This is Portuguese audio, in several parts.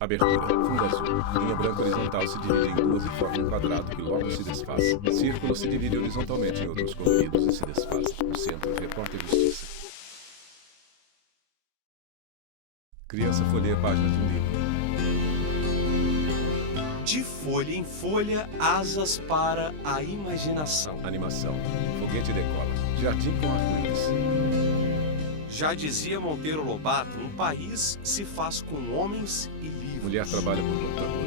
Abertura. Fundo azul. Linha branca horizontal se divide em duas e forma um quadrado que logo se desfaz. Círculo se divide horizontalmente em outros coloridos e se desfaz. No centro, repórter justiça. Criança folheia páginas de um livro. De folha em folha, asas para a imaginação. Animação. Foguete decola. Jardim com arco-íris. Já dizia Monteiro Lobato, um país se faz com homens e livros. Mulher trabalha por computador.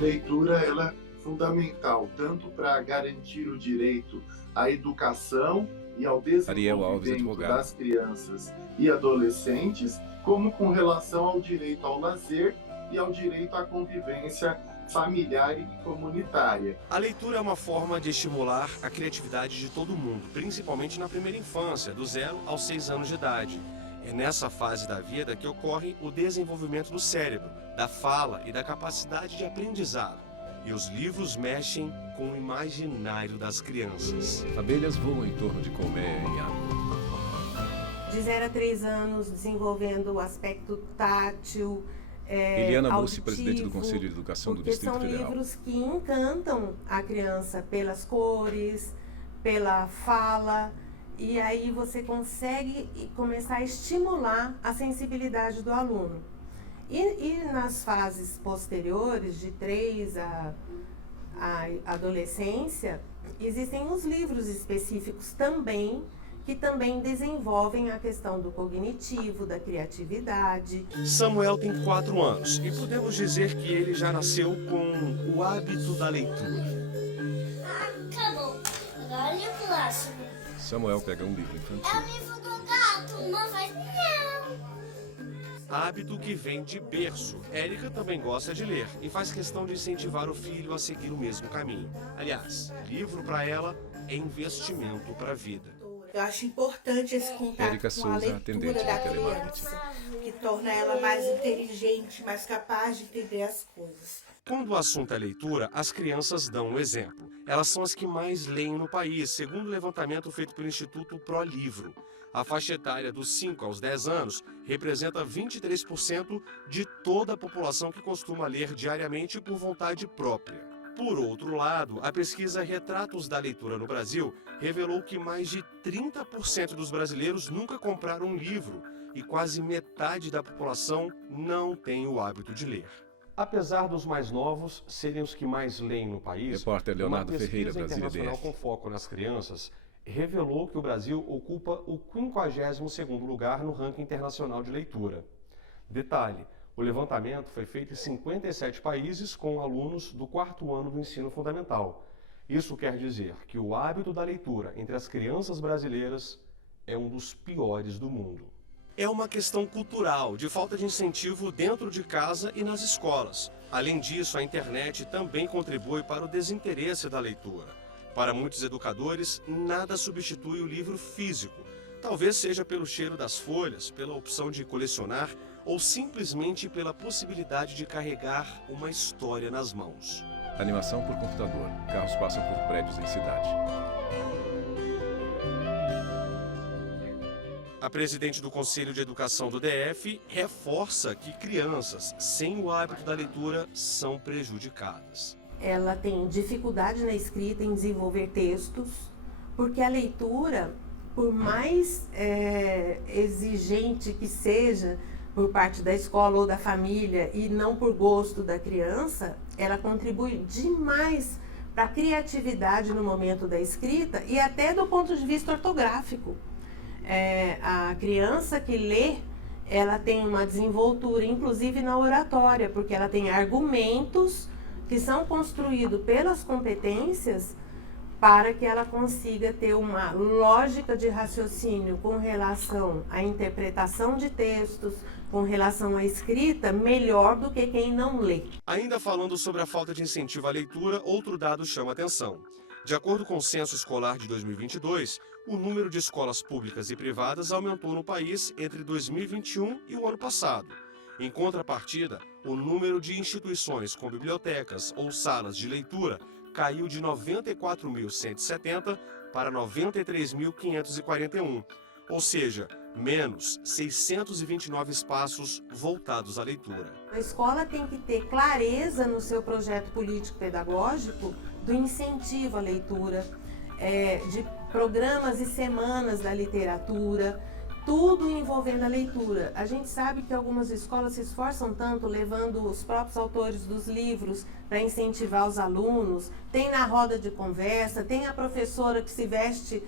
Leitura ela é fundamental, tanto para garantir o direito à educação e ao Ariel Alves, desenvolvimento advogado. das crianças e adolescentes, como com relação ao direito ao lazer e ao direito à convivência familiar e comunitária. A leitura é uma forma de estimular a criatividade de todo mundo, principalmente na primeira infância, do 0 aos 6 anos de idade. É nessa fase da vida que ocorre o desenvolvimento do cérebro, da fala e da capacidade de aprendizado. E os livros mexem com o imaginário das crianças. Abelhas voam em torno de colmeia em água. De 0 a 3 anos, desenvolvendo o aspecto tátil, Eliana Mussi, auditivo, presidente do Conselho de Educação do porque Distrito são Federal. livros que encantam a criança pelas cores, pela fala, e aí você consegue começar a estimular a sensibilidade do aluno. E nas fases posteriores, de 3 à adolescência, existem os livros específicos também, que também desenvolvem a questão do cognitivo, da criatividade. Samuel tem 4 anos e podemos dizer que ele já nasceu com o hábito da leitura. Acabou. Agora olha o próximo. Samuel pega um livro É infantil. o livro do gato. Não faz não. Hábito que vem de berço. Érica também gosta de ler e faz questão de incentivar o filho a seguir o mesmo caminho. Aliás, livro para ela é investimento para a vida. Eu acho importante esse contato Érica com a Souza, leitura atendente da de telemarketing. criança, que torna ela mais inteligente, mais capaz de entender as coisas. Quando o assunto é leitura, as crianças dão um exemplo. Elas são as que mais leem no país, segundo o levantamento feito pelo Instituto Pro Livro. A faixa etária dos 5 aos 10 anos representa 23% de toda a população que costuma ler diariamente por vontade própria. Por outro lado, a pesquisa Retratos da Leitura no Brasil revelou que mais de 30% dos brasileiros nunca compraram um livro e quase metade da população não tem o hábito de ler. Apesar dos mais novos serem os que mais leem no país, Repórter Leonardo uma Ferreira, pesquisa Brasília internacional DF. com foco nas crianças revelou que o Brasil ocupa o 52º lugar no ranking internacional de leitura. Detalhe, o levantamento foi feito em 57 países com alunos do 4º ano do ensino fundamental. Isso quer dizer que o hábito da leitura entre as crianças brasileiras é um dos piores do mundo. É uma questão cultural, de falta de incentivo dentro de casa e nas escolas. Além disso, a internet também contribui para o desinteresse da leitura. Para muitos educadores, nada substitui o livro físico. Talvez seja pelo cheiro das folhas, pela opção de colecionar ou simplesmente pela possibilidade de carregar uma história nas mãos. Animação por computador. Carros passam por prédios em cidade. A presidente do Conselho de Educação do DF reforça que crianças sem o hábito da leitura são prejudicadas. Ela tem dificuldade na escrita, em desenvolver textos, porque a leitura, por mais exigente que seja por parte da escola ou da família e não por gosto da criança, ela contribui demais para a criatividade no momento da escrita e até do ponto de vista ortográfico. A criança que lê, ela tem uma desenvoltura, inclusive na oratória, porque ela tem argumentos que são construídos pelas competências para que ela consiga ter uma lógica de raciocínio com relação à interpretação de textos, com relação à escrita, melhor do que quem não lê. Ainda falando sobre a falta de incentivo à leitura, outro dado chama atenção. De acordo com o Censo Escolar de 2022, o número de escolas públicas e privadas aumentou no país entre 2021 e o ano passado. Em contrapartida, o número de instituições com bibliotecas ou salas de leitura caiu de 94.170 para 93.541, ou seja, menos 629 espaços voltados à leitura. A escola tem que ter clareza no seu projeto político-pedagógico do incentivo à leitura, de programas e semanas da literatura, tudo envolvendo a leitura. A gente sabe que algumas escolas se esforçam tanto levando os próprios autores dos livros para incentivar os alunos, tem na roda de conversa, tem a professora que se veste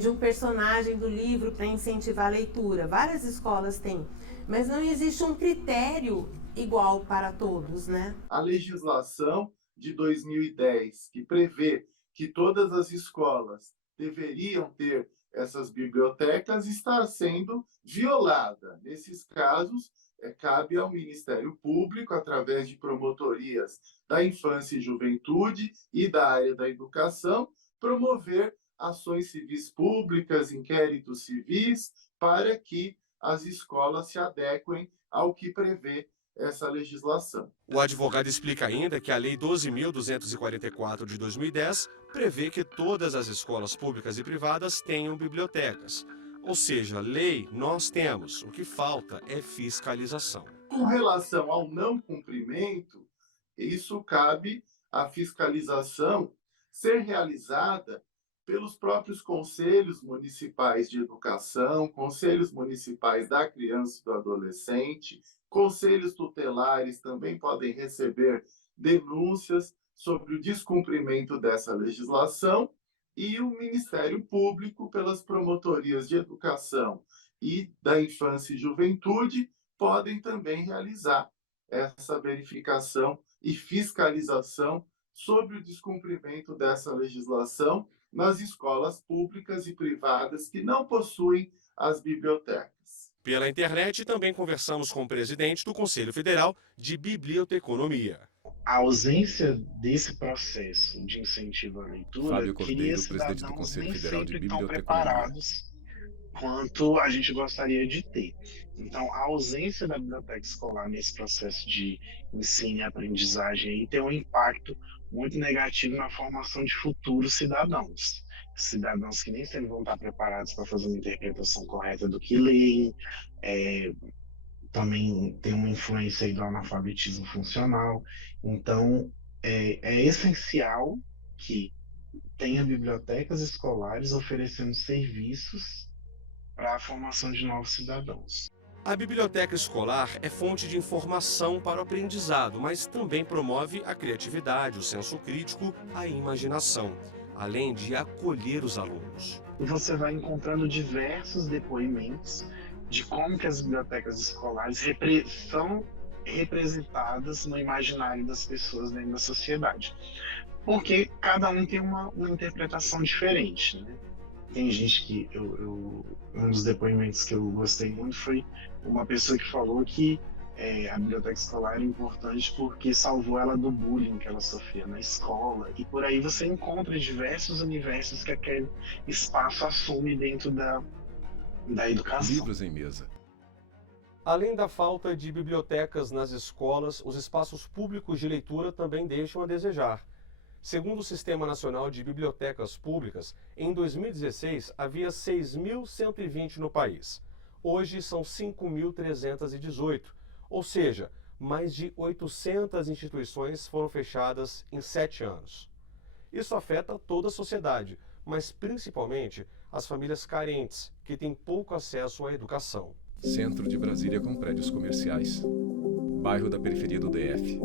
de um personagem do livro para incentivar a leitura. Várias escolas têm, mas não existe um critério igual para todos, né? A legislação de 2010, que prevê que todas as escolas deveriam ter essas bibliotecas, está sendo violada. Nesses casos, cabe ao Ministério Público, através de promotorias da infância e juventude e da área da educação, promover ações civis públicas, inquéritos civis, para que as escolas se adequem ao que prevê essa legislação. O advogado explica ainda que a Lei 12.244 de 2010 prevê que todas as escolas públicas e privadas tenham bibliotecas. Ou seja, lei nós temos, o que falta é fiscalização. Com relação ao não cumprimento, isso cabe à fiscalização ser realizada pelos próprios conselhos municipais de educação, conselhos municipais da criança e do adolescente, conselhos tutelares também podem receber denúncias sobre o descumprimento dessa legislação, e o Ministério Público, pelas promotorias de educação e da infância e juventude, podem também realizar essa verificação e fiscalização sobre o descumprimento dessa legislação nas escolas públicas e privadas que não possuem as bibliotecas. Pela internet, também conversamos com o presidente do Conselho Federal de Biblioteconomia. A ausência desse processo de incentivo à leitura Fábio Cordeiro, cria presidente do cidadãos Conselho nem Federal de sempre tão Biblioteconomia. preparados quanto a gente gostaria de ter. Então, a ausência da biblioteca escolar nesse processo de ensino e aprendizagem aí tem um impacto muito negativo na formação de futuros cidadãos. Cidadãos que nem sempre vão estar preparados para fazer uma interpretação correta do que leem, também tem uma influência aí do analfabetismo funcional. Então, é essencial que tenha bibliotecas escolares oferecendo serviços para a formação de novos cidadãos. A biblioteca escolar é fonte de informação para o aprendizado, mas também promove a criatividade, o senso crítico, a imaginação, além de acolher os alunos. E você vai encontrando diversos depoimentos de como que as bibliotecas escolares são representadas no imaginário das pessoas dentro da sociedade. Porque cada um tem uma interpretação diferente, né? Tem gente que... um dos depoimentos que eu gostei muito foi uma pessoa que falou que a biblioteca escolar era importante porque salvou ela do bullying que ela sofria na escola. E por aí você encontra diversos universos que aquele espaço assume dentro da educação. Livros em mesa. Além da falta de bibliotecas nas escolas, os espaços públicos de leitura também deixam a desejar. Segundo o Sistema Nacional de Bibliotecas Públicas, em 2016 havia 6.120 no país. Hoje são 5.318, ou seja, mais de 800 instituições foram fechadas em 7 anos. Isso afeta toda a sociedade, mas principalmente as famílias carentes, que têm pouco acesso à educação. Centro de Brasília com prédios comerciais. Bairro da periferia do DF.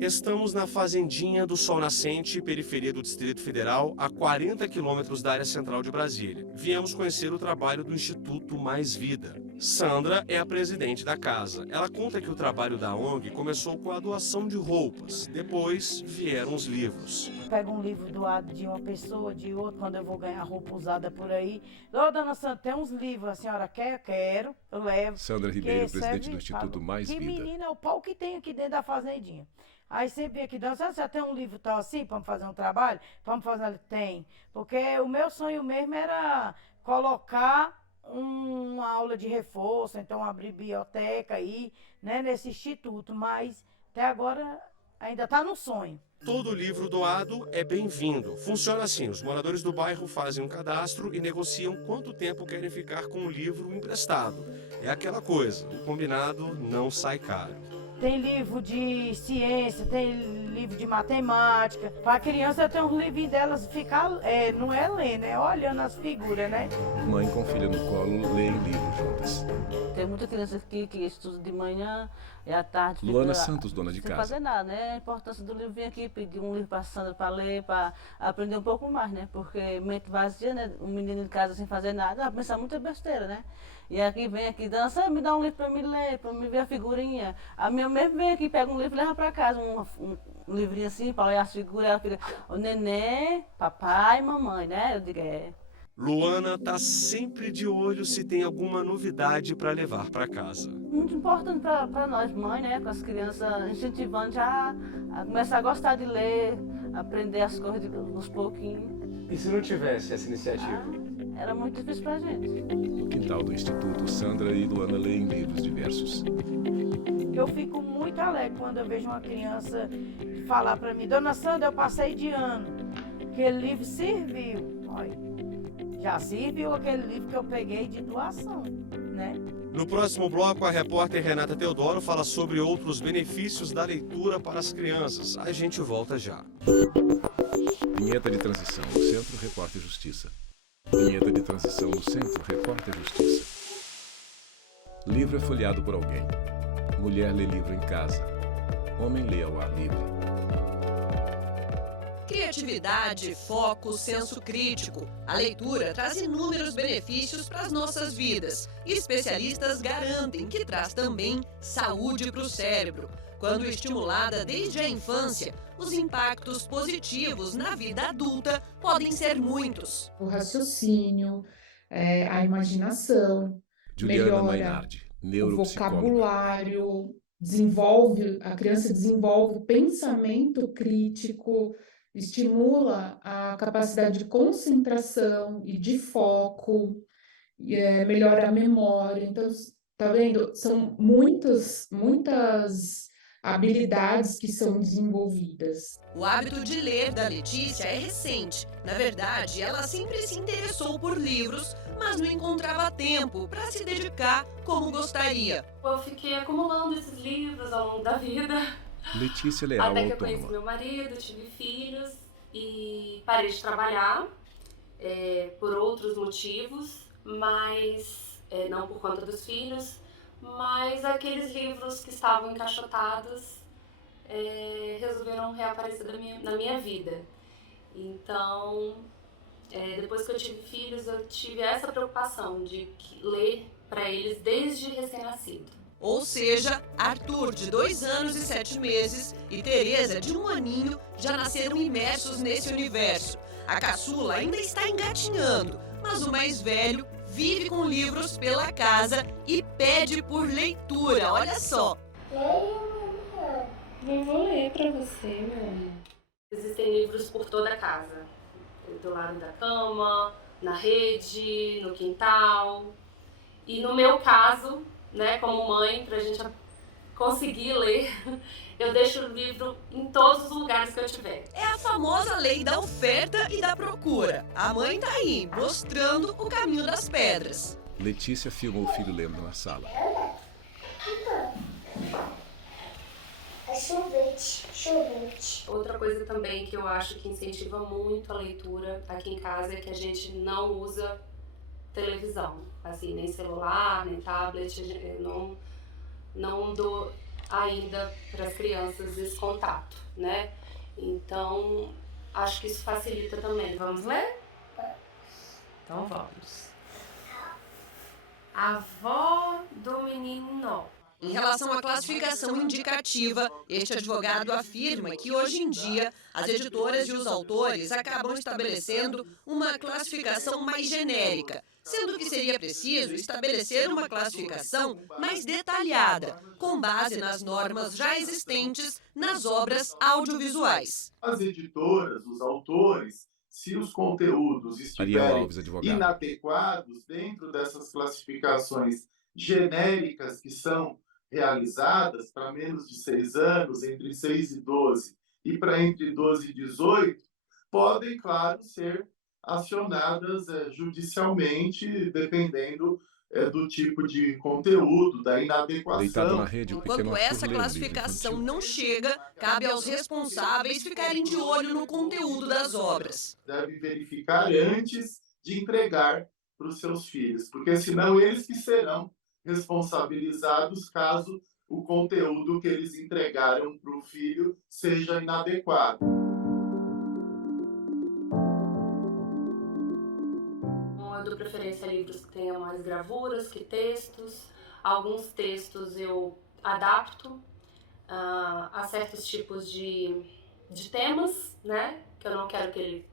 Estamos na Fazendinha do Sol Nascente, periferia do Distrito Federal, a 40 quilômetros da área central de Brasília. Viemos conhecer o trabalho do Instituto Mais Vida. Sandra é a presidente da casa. Ela conta que o trabalho da ONG começou com a doação de roupas. Depois vieram os livros. Pego um livro doado de uma pessoa, de outra, quando eu vou ganhar roupa usada por aí. Ô, dona Sandra, tem uns livros, a senhora quer? Eu quero, eu levo. Sandra Ribeiro, presidente do Instituto Mais Vida. Que menina, é o pau que tem aqui dentro da fazendinha. Aí sempre vem aqui, dona Sandra, você tem um livro tal assim, para fazer um trabalho? Vamos fazer? Tem. Porque o meu sonho mesmo era colocar uma aula de reforço, então uma biblioteca aí, né, nesse instituto, mas até agora ainda está no sonho. Todo livro doado é bem-vindo. Funciona assim, os moradores do bairro fazem um cadastro e negociam quanto tempo querem ficar com o livro emprestado. É aquela coisa, o combinado não sai caro. Tem livro de ciência, tem livro de matemática. Para a criança ter uns livrinhos delas ficar, não é lendo, é olhando as figuras, né? Mãe com filha no colo leem livros juntas. Tem muita criança aqui que estuda de manhã e à tarde Luana fica Santos, dona de sem casa. fazer nada, né? A importância do livro, vir aqui pedir um livro para a Sandra para ler, para aprender um pouco mais, né? Porque mente vazia, né? Um menino de casa sem fazer nada, pensa muita besteira, né? E aqui vem aqui, dança, me dá um livro para me ler, para me ver a figurinha. A minha mesmo vem aqui, pega um livro e leva para casa, um livrinho assim, para olhar as figuras, ela fica, o neném, papai, mamãe, né? Eu digo, Luana tá sempre de olho se tem alguma novidade para levar para casa. muito importante para nós, mãe, né? Com as crianças, incentivando já a começar a gostar de ler, aprender as coisas aos pouquinhos. E se não tivesse essa iniciativa? Era muito difícil pra gente. No quintal do instituto, Sandra e Luana leem livros diversos. Eu fico muito alegre quando eu vejo uma criança falar para mim, Dona Sandra, eu passei de ano. Aquele livro serviu. Olha, já serviu aquele livro que eu peguei de doação, né? No próximo bloco, a repórter Renata Teodoro fala sobre outros benefícios da leitura para as crianças. A gente volta já. Vinheta de transição no Centro Repórter Justiça. Vinheta de transição no Centro Repórter Justiça. Livro é folheado por alguém. Mulher lê livro em casa. Homem lê ao ar livre. Criatividade, foco, senso crítico. A leitura traz inúmeros benefícios para as nossas vidas. Especialistas garantem que traz também saúde para o cérebro. Quando estimulada desde a infância, os impactos positivos na vida adulta podem ser muitos. O raciocínio, a imaginação, Juliana melhora Mainardi, o neuropsicóloga. vocabulário, a criança desenvolve o pensamento crítico, estimula a capacidade de concentração e de foco, melhora a memória. Então, tá vendo? São muitas habilidades que são desenvolvidas. O hábito de ler da Letícia é recente. Na verdade, ela sempre se interessou por livros, mas não encontrava tempo para se dedicar como gostaria. Eu fiquei acumulando esses livros ao longo da vida. Letícia Leal, até que eu conheci autônoma. meu marido, tive filhos e parei de trabalhar por outros motivos, mas não por conta dos filhos, mas aqueles livros que estavam encaixotados resolveram reaparecer na minha vida. Então, depois que eu tive filhos, eu tive essa preocupação de ler para eles desde recém-nascido. Ou seja, Arthur, de 2 anos e 7 meses, e Tereza, de 1 aninho, já nasceram imersos nesse universo. A caçula ainda está engatinhando, mas o mais velho vive com livros pela casa e pede por leitura, olha só. Eu vou ler pra você, meu amor. Existem livros por toda a casa. Do lado da cama, na rede, no quintal. E no meu caso, né, como mãe, pra gente conseguir ler, eu deixo o livro em todos os lugares que eu tiver. É a famosa lei da oferta e da procura. A mãe tá aí, mostrando o caminho das pedras. Letícia filma o filho lendo na sala. É sorvete. Outra coisa também que eu acho que incentiva muito a leitura aqui em casa é que a gente não usa televisão, assim, nem celular, nem tablet. Eu não dou ainda para as crianças esse contato, né? Então, acho que isso facilita também. Vamos ler? Então vamos. A avó do menino. Em relação à classificação indicativa, este advogado afirma que hoje em dia as editoras e os autores acabam estabelecendo uma classificação mais genérica, sendo que seria preciso estabelecer uma classificação mais detalhada, com base nas normas já existentes nas obras audiovisuais. As editoras, os autores, se os conteúdos estiverem inadequados dentro dessas classificações genéricas que são realizadas para menos de 6 anos, entre 6 e 12, e para entre 12 e 18, podem, claro, ser acionadas judicialmente, dependendo do tipo de conteúdo, da inadequação. Deitado na rede, o pequeno Enquanto Arthur essa lê um livro classificação infantil. não chega, cabe aos responsáveis ficarem de olho no conteúdo das obras. Deve verificar antes de entregar para os seus filhos, porque senão eles que serão responsabilizados caso o conteúdo que eles entregaram para o filho seja inadequado. Eu dou preferência a livros que tenham mais gravuras que textos. Alguns textos eu adapto a certos tipos de temas, né? Que eu não quero que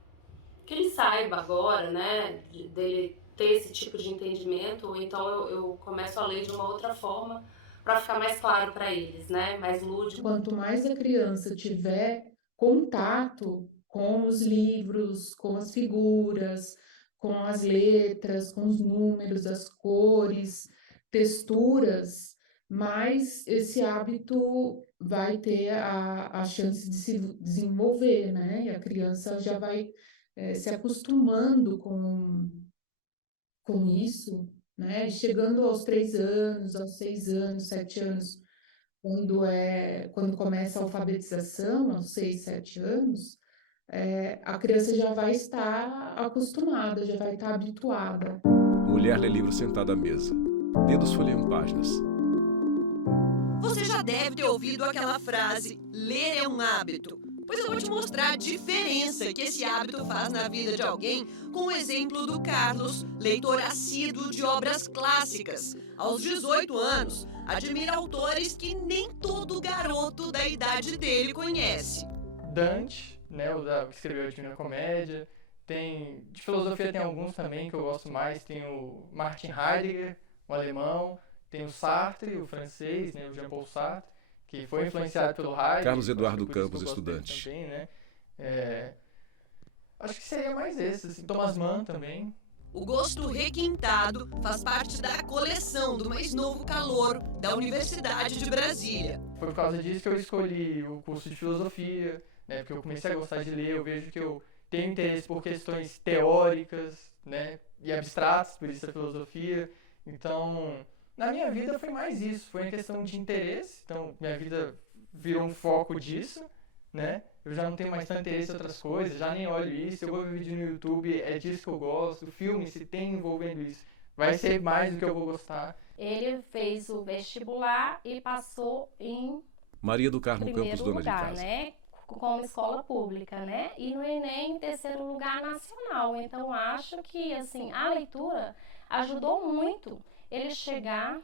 ele saiba agora, né? Dele ter esse tipo de entendimento. Então eu começo a ler de uma outra forma para ficar mais claro para eles, né? Mais lúdico. Quanto mais a criança tiver contato com os livros, com as figuras, com as letras, com os números, as cores, texturas, mais esse hábito vai ter a chance de se desenvolver, né? E a criança já vai se acostumando com isso, né? Chegando aos 3 anos, aos 6 anos, 7 anos, quando começa a alfabetização, aos 6, 7 anos, a criança já vai estar acostumada, já vai estar habituada. Mulher lê livro sentada à mesa. Dedos folheiam páginas. Você já deve ter ouvido aquela frase, ler é um hábito. Pois eu vou te mostrar a diferença que esse hábito faz na vida de alguém com o exemplo do Carlos, leitor assíduo de obras clássicas. Aos 18 anos, admira autores que nem todo garoto da idade dele conhece. Dante, né, o que escreveu a Divina Comédia. De filosofia tem alguns também que eu gosto mais. Tem o Martin Heidegger, o alemão. Tem o Sartre, o francês, né, o Jean-Paul Sartre, que foi influenciado pelo Heidegger. Carlos Eduardo Campos, estudante. Também, né? Acho que seria mais esse, assim. Thomas Mann também. O gosto requintado faz parte da coleção do mais novo calouro da Universidade de Brasília. Foi por causa disso que eu escolhi o curso de filosofia, né? Porque eu comecei a gostar de ler, eu vejo que eu tenho interesse por questões teóricas, né? E abstratas, por isso a filosofia. Então, na minha vida foi mais isso, foi uma questão de interesse. Então, minha vida virou um foco disso, né? Eu já não tenho mais tanto interesse em outras coisas, já nem olho isso. Eu vou ver vídeo no YouTube, é disso que eu gosto. Filme, se tem envolvendo isso, vai ser mais do que eu vou gostar. Ele fez o vestibular e passou em Maria do Carmo primeiro Campos, dona lugar, de casa. né? Como escola pública, né? E no Enem, em terceiro lugar nacional. Então, acho que, assim, a leitura ajudou muito ele chegar,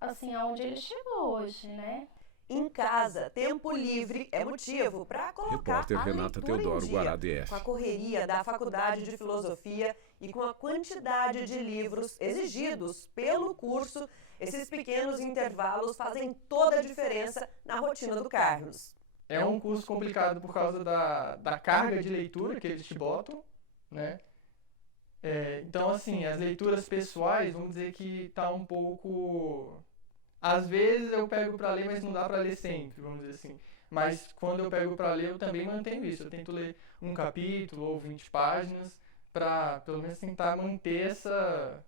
assim, aonde ele chegou hoje, né? Em casa, tempo livre é motivo para colocar Repórter a Renata leitura Teodoro, em dia. Guará DF. Com a correria da Faculdade de Filosofia e com a quantidade de livros exigidos pelo curso, esses pequenos intervalos fazem toda a diferença na rotina do Carlos. É um curso complicado por causa da carga de leitura que eles te botam, né? Então, assim, as leituras pessoais, vamos dizer que tá um pouco... Às vezes eu pego para ler, mas não dá para ler sempre, vamos dizer assim. Mas quando eu pego para ler, eu também mantenho isso. Eu tento ler um capítulo ou 20 páginas para, pelo menos, tentar manter essa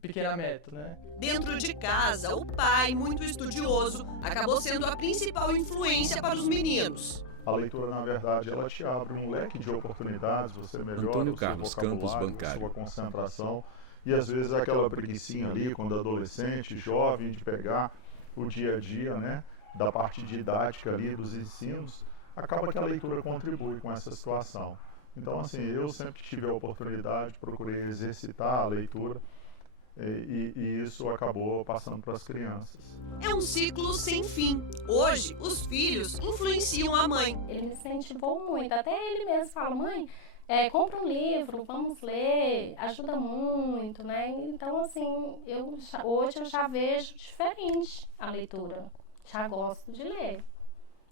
pequena meta, né? Dentro de casa, o pai, muito estudioso, acabou sendo a principal influência para os meninos. A leitura, na verdade, ela te abre um leque de oportunidades, você melhora Antônio o Carlos seu Campos, vocabulário, a bancário. sua concentração. E às vezes aquela preguicinha ali, quando adolescente, jovem, de pegar o dia a dia, né, da parte didática ali, dos ensinos, acaba que a leitura contribui com essa situação. Então, assim, eu sempre que tive a oportunidade, procurei exercitar a leitura e isso acabou passando para as crianças. É um ciclo sem fim. Hoje, os filhos influenciam a mãe. Ele me incentivou muito, até ele mesmo fala, mãe, compra um livro, vamos ler, ajuda muito, né? Então, assim, hoje eu já vejo diferente a leitura, já gosto de ler.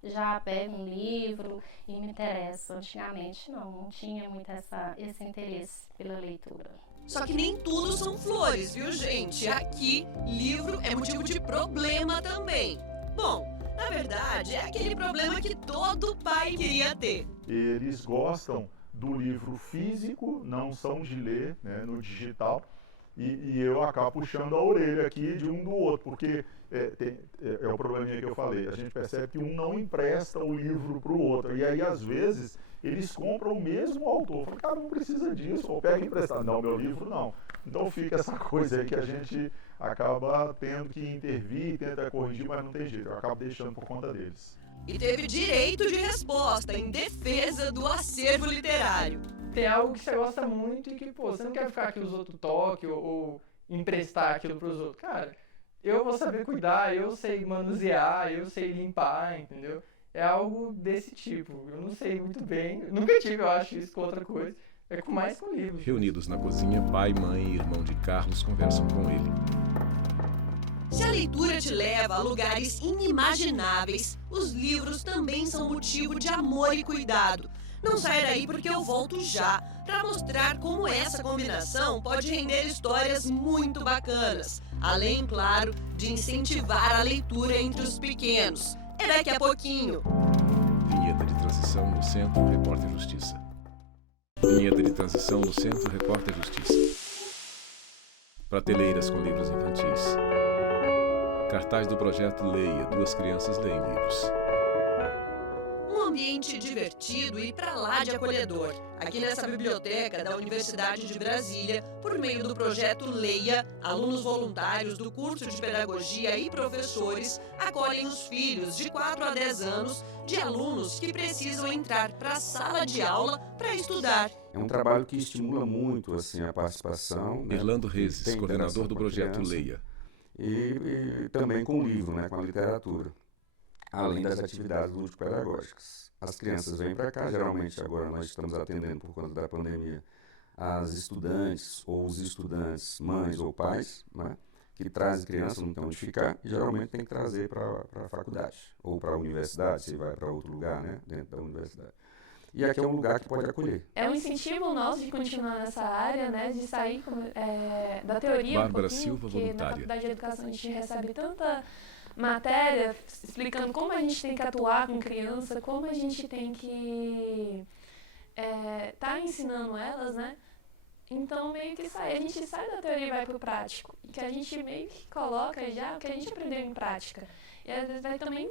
já pego um livro e me interesso. Antigamente não tinha muito esse interesse pela leitura. Só que nem tudo são flores, viu, gente? Aqui, livro é motivo de problema também. Bom, na verdade, é aquele problema que todo pai queria ter. Eles gostam do livro físico, não são de ler, né, no digital, e eu acabo puxando a orelha aqui de um do outro, porque é o probleminha que eu falei, a gente percebe que um não empresta o livro para o outro, e aí às vezes eles compram o mesmo autor, fala, cara, não precisa disso, ou pega emprestado, não, meu livro não. Então fica essa coisa aí que a gente acaba tendo que intervir, tenta corrigir, mas não tem jeito, eu acabo deixando por conta deles. E teve direito de resposta em defesa do acervo literário. Tem algo que você gosta muito e que, pô, você não quer ficar que os outros toquem ou emprestar aquilo para os outros. Cara, eu vou saber cuidar, eu sei manusear, eu sei limpar, entendeu? É algo desse tipo. Eu não sei muito bem, nunca tive, eu acho, isso com outra coisa. É mais com livros. Reunidos na cozinha, pai, mãe e irmão de Carlos conversam com ele. Se a leitura te leva a lugares inimagináveis, os livros também são motivo de amor e cuidado. Não sai daí porque eu volto já para mostrar como essa combinação pode render histórias muito bacanas. Além, claro, de incentivar a leitura entre os pequenos. É daqui a pouquinho. Vinheta de transição no Centro, Repórter Justiça. Vinheta de transição no Centro, Repórter Justiça. Prateleiras com livros infantis. Cartaz do projeto Leia, 2 crianças leem livros. Um ambiente divertido e pra lá de acolhedor. Aqui nessa biblioteca da Universidade de Brasília, por meio do projeto Leia, alunos voluntários do curso de pedagogia e professores acolhem os filhos de 4 a 10 anos de alunos que precisam entrar para a sala de aula para estudar. É um trabalho que estimula muito assim, a participação. Irlando Rezes, coordenador do projeto Leia. E também com o livro, né, com a literatura, além das atividades lúdico-pedagógicas. As crianças vêm para cá, geralmente agora nós estamos atendendo por conta da pandemia as estudantes ou os estudantes, mães ou pais, né, que trazem crianças, não tem onde ficar, e geralmente tem que trazer para a faculdade ou para a universidade, se vai para outro lugar, né, dentro da universidade. E aqui é um lugar que pode acolher. É um incentivo nosso de continuar nessa área, né, de sair da teoria Bárbara Silva, porque na Faculdade de Educação a gente recebe tanta matéria explicando como a gente tem que atuar com criança, como a gente tem que tá ensinando elas, né? Então meio que a gente sai da teoria e vai pro prático, que a gente meio que coloca já o que a gente aprendeu em prática. E às vezes vai também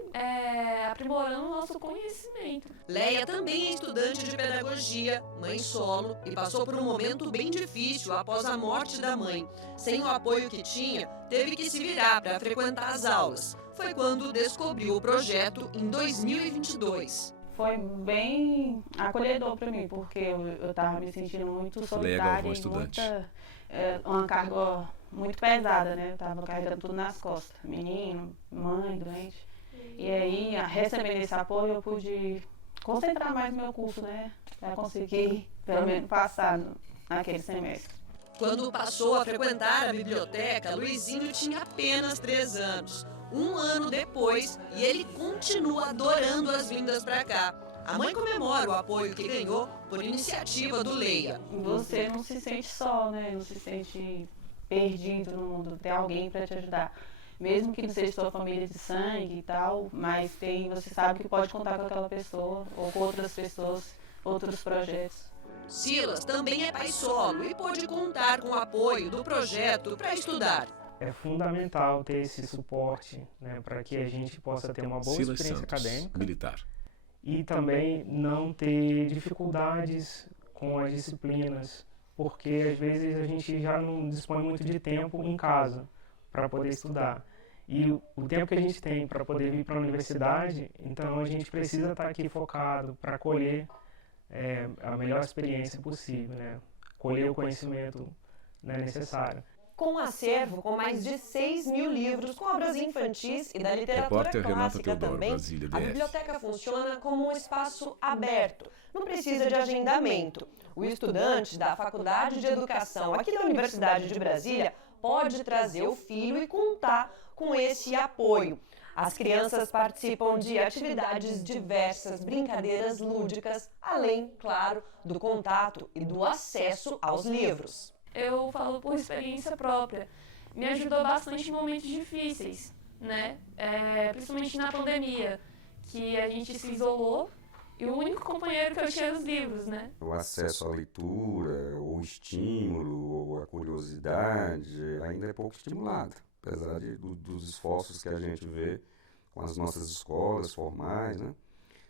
aprimorando o nosso conhecimento. Leia também é estudante de pedagogia, mãe solo, e passou por um momento bem difícil após a morte da mãe. Sem o apoio que tinha, teve que se virar para frequentar as aulas. Foi quando descobriu o projeto em 2022. Foi bem acolhedor para mim, porque eu estava me sentindo muito solitária e uma carga muito pesada, né? Eu estava carregando tudo nas costas, menino, mãe, doente. E aí, recebendo esse apoio, eu pude concentrar mais no meu curso, né? Para conseguir, pelo menos, passar naquele semestre. Quando passou a frequentar a biblioteca, Luizinho tinha apenas 3 anos. 1 ano depois, e ele continua adorando as vindas para cá. A mãe comemora o apoio que ganhou por iniciativa do Leia. Você não se sente só, né? Não se sente perdido no mundo. Tem alguém para te ajudar. Mesmo que não seja sua família de sangue e tal, mas você sabe que pode contar com aquela pessoa ou com outras pessoas, outros projetos. Silas também é pai solo e pôde contar com o apoio do projeto para estudar. É fundamental ter esse suporte, né, para que a gente possa ter uma boa Silas experiência Santos, acadêmica militar. E também não ter dificuldades com as disciplinas, porque às vezes a gente já não dispõe muito de tempo em casa para poder estudar. E o tempo que a gente tem para poder vir para a universidade, então a gente precisa estar aqui focado para colher a melhor experiência possível, né? Colher o conhecimento, né, necessário. Com um acervo com mais de 6.000 livros com obras infantis e da literatura Repórter Renata clássica Teodoro, também, Brasília, a DF. biblioteca funciona como um espaço aberto, não precisa de agendamento. O estudante da Faculdade de Educação aqui da Universidade de Brasília pode trazer o filho e contar com esse apoio. As crianças participam de atividades diversas, brincadeiras lúdicas, além, claro, do contato e do acesso aos livros. Eu falo por experiência própria. Me ajudou bastante em momentos difíceis, né? Principalmente na pandemia, que a gente se isolou e o único companheiro que eu tinha era os livros, né? O acesso à leitura, o estímulo, ou a curiosidade ainda é pouco estimulado, apesar dos esforços que a gente vê com as nossas escolas formais, né?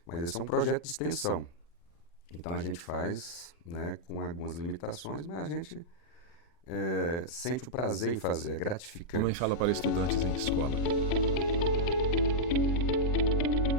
Mas esse é um projeto de extensão. Então a gente faz, né, com algumas limitações, mas a gente sente o prazer em fazer, é gratificante. Mamãe fala para estudantes em escola.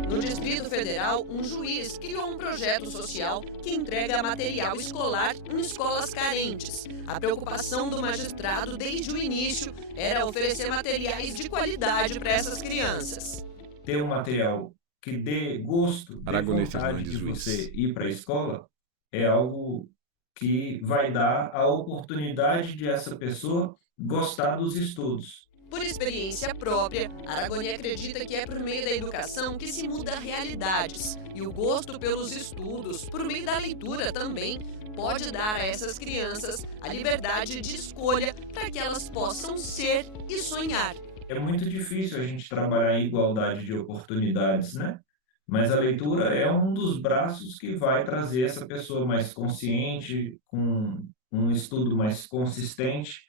No Distrito Federal, um juiz criou um projeto social que entrega material escolar em escolas carentes. A preocupação do magistrado desde o início era oferecer materiais de qualidade para essas crianças. Ter um material que dê gosto, dê vontade de você ir para a escola, é algo que vai dar a oportunidade de essa pessoa gostar dos estudos. Por experiência própria, Aragoni acredita que é por meio da educação que se muda realidades. E o gosto pelos estudos, por meio da leitura também, pode dar a essas crianças a liberdade de escolha para que elas possam ser e sonhar. É muito difícil a gente trabalhar em igualdade de oportunidades, né? Mas a leitura é um dos braços que vai trazer essa pessoa mais consciente, com um estudo mais consistente,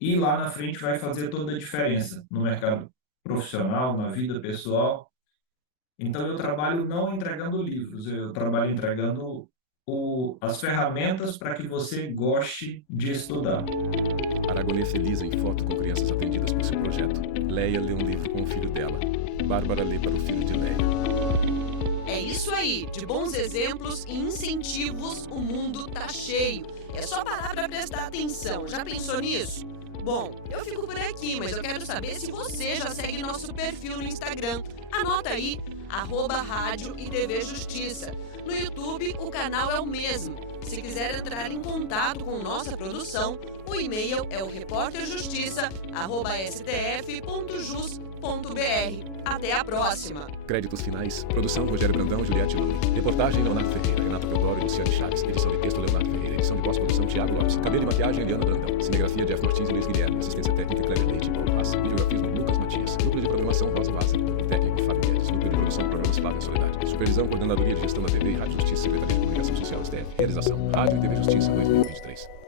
e lá na frente vai fazer toda a diferença no mercado profissional, na vida pessoal. Então eu trabalho não entregando livros, eu trabalho entregando as ferramentas para que você goste de estudar. Aragoni é feliz em foto com crianças atendidas por seu projeto. Leia lê um livro com o filho dela. Bárbara lê para o filho de Leia. É isso aí, de bons exemplos e incentivos o mundo tá cheio. É só parar para prestar atenção, já pensou nisso? Bom, eu fico por aqui, mas eu quero saber se você já segue nosso perfil no Instagram. Anota aí, @Rádio e TV Justiça. No YouTube, o canal é o mesmo. Se quiser entrar em contato com nossa produção, o e-mail é o reporterjustiça@stf.jus.br. Até a próxima! Créditos finais. Produção Rogério Brandão, Juliette Lula. Reportagem Leonardo Ferreira, Renata Teodoro e Luciane Chaves. Edição de texto Leonardo Ferreira. Edição de pós-produção Thiago Lopes. Cabelo e maquiagem Eliana Brandão. Cinegrafia Jeff Martins e Luiz Guilherme. Assistência técnica Cléber Leite e Paulo Passa. Videografismo Lucas Matias. Núcleo de programação Rosa Vaz. Técnico Fábio Guedes. Núcleo de produção Programas Flávia Soledade. Supervisão Coordenadoria de Gestão da TV e Rádio Justiça. Secretaria de Comunicação Social STF. Realização Rádio e TV Justiça 2023.